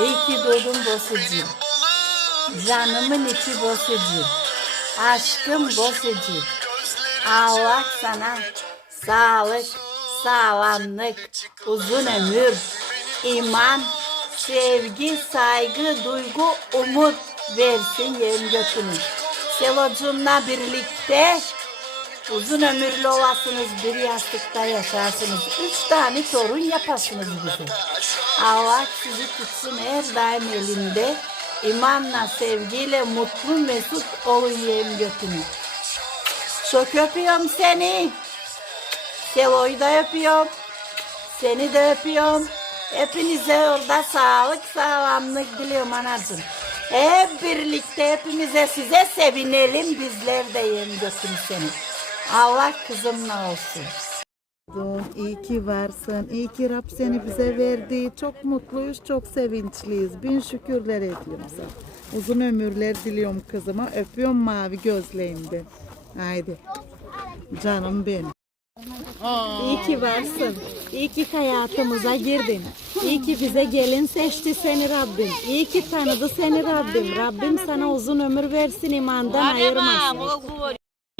İyi ki doğdun Bosucu. Canımın içi Bosucu. Aşkım Bosucu. Allah sana sağlık, sağlamlık, uzun ömür, iman, sevgi, saygı, duygu, umut versin yerin götünü. Selocumla birlikte uzun ömürlü olasınız, bir yastıkta yaşarsınız. Üç tane torun yapasınız bize. Allah sizi tutsun her daim elinde. İmanla, sevgiyle, mutlu, mesut olun yeğen götünü. Çok öpüyorum seni. Selo'yu da öpüyorum. Seni de öpüyorum. Hepinize orada sağlık, sağlamlık diliyorum anacığım. Hep birlikte hepimize size sevinelim. Bizler de yeğen götünü seni. Allah kızımla olsun. İyi ki varsın. İyi ki Rab seni bize verdi. Çok mutluyuz, çok sevinçliyiz. Bin şükürler ediyorum sana. Uzun ömürler diliyorum kızıma. Öpüyorum mavi gözlerimden. Haydi. Canım benim. İyi ki varsın. İyi ki hayatımıza girdin. İyi ki bize gelin seçti seni Rabbim. İyi ki tanıdı seni Rabbim. Rabbim sana uzun ömür versin imandan ayırmasın.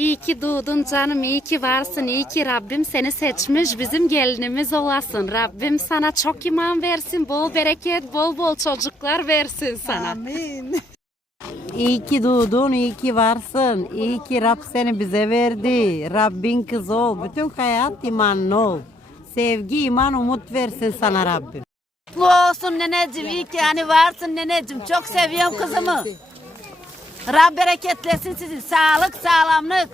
İyi ki doğdun canım, iyi ki varsın, iyi ki Rabbim seni seçmiş, bizim gelinimiz olasın. Rabbim sana çok iman versin, bol bereket, bol bol çocuklar versin sana. Amin. İyi ki doğdun, iyi ki varsın. İyi ki Rab seni bize verdi. Rabbin kızı ol. Bütün hayat imanlı ol. Sevgi, iman, umut versin sana Rabbim. Mutlu olsun neneciğim. İyi ki yani varsın neneciğim. Çok seviyorum kızımı. Rab bereketlesin sizi. Sağlık, sağlamlık.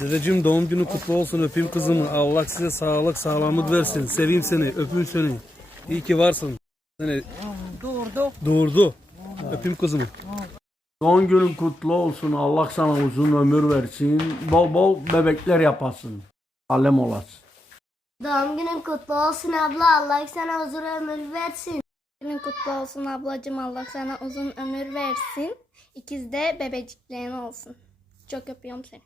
Dedeciğim doğum günü kutlu olsun öpeyim kızımı. Allah size sağlık sağlamlık versin. Seveyim seni öpeyim seni. İyi ki varsın. Seni Doğurdu. doğurdu. Öpeyim kızımı. Doğum günün kutlu olsun. Allah sana uzun ömür versin. Bol bol bebekler yapasın. Alem olasın. Doğum günün kutlu olsun abla. Allah sana uzun ömür versin. Günün kutlu olsun ablacığım. Allah sana uzun ömür versin. İkiz de bebeciklerin olsun. Çok öpüyorum seni.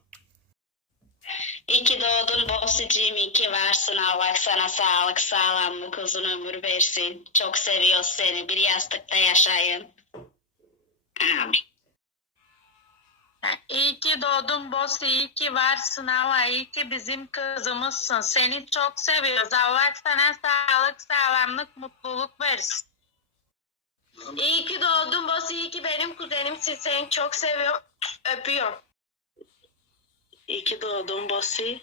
İyi ki doğdun Bosucuğum, iyi ki varsın. Allah sana sağlık, sağlamlık, uzun ömür versin. Çok seviyoruz seni. Bir yastıkta yaşayın. Amin. İyi ki doğdun boss, iyi ki varsın Allah, iyi ki bizim kızımızsın. Seni çok seviyoruz. Allah sana sağlık, sağlamlık, mutluluk versin. İyi ki doğdun boss. İyi ki benim kuzenimsin. Seni çok seviyorum. Öpüyorum. İyi ki doğdun Bosi.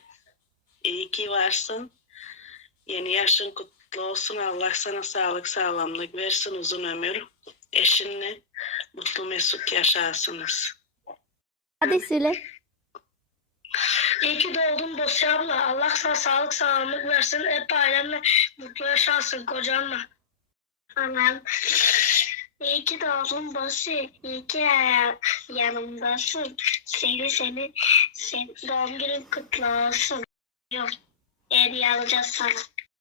İyi ki varsın. Yeni yaşın kutlu olsun. Allah sana sağlık, sağlamlık versin, uzun ömür. Eşinle mutlu mesut yaşarsınız. Hadi söyle. İyi ki doğdun boss abla. Allah sana sağlık sağlamlık versin. Hep ailenle mutlu yaşarsın kocanla. Anam. İyi ki doğdun boss. İyi ki yanımdasın. Seni seni, seni doğum günün kutlu olsun. Yok. Hediye alacağız sana.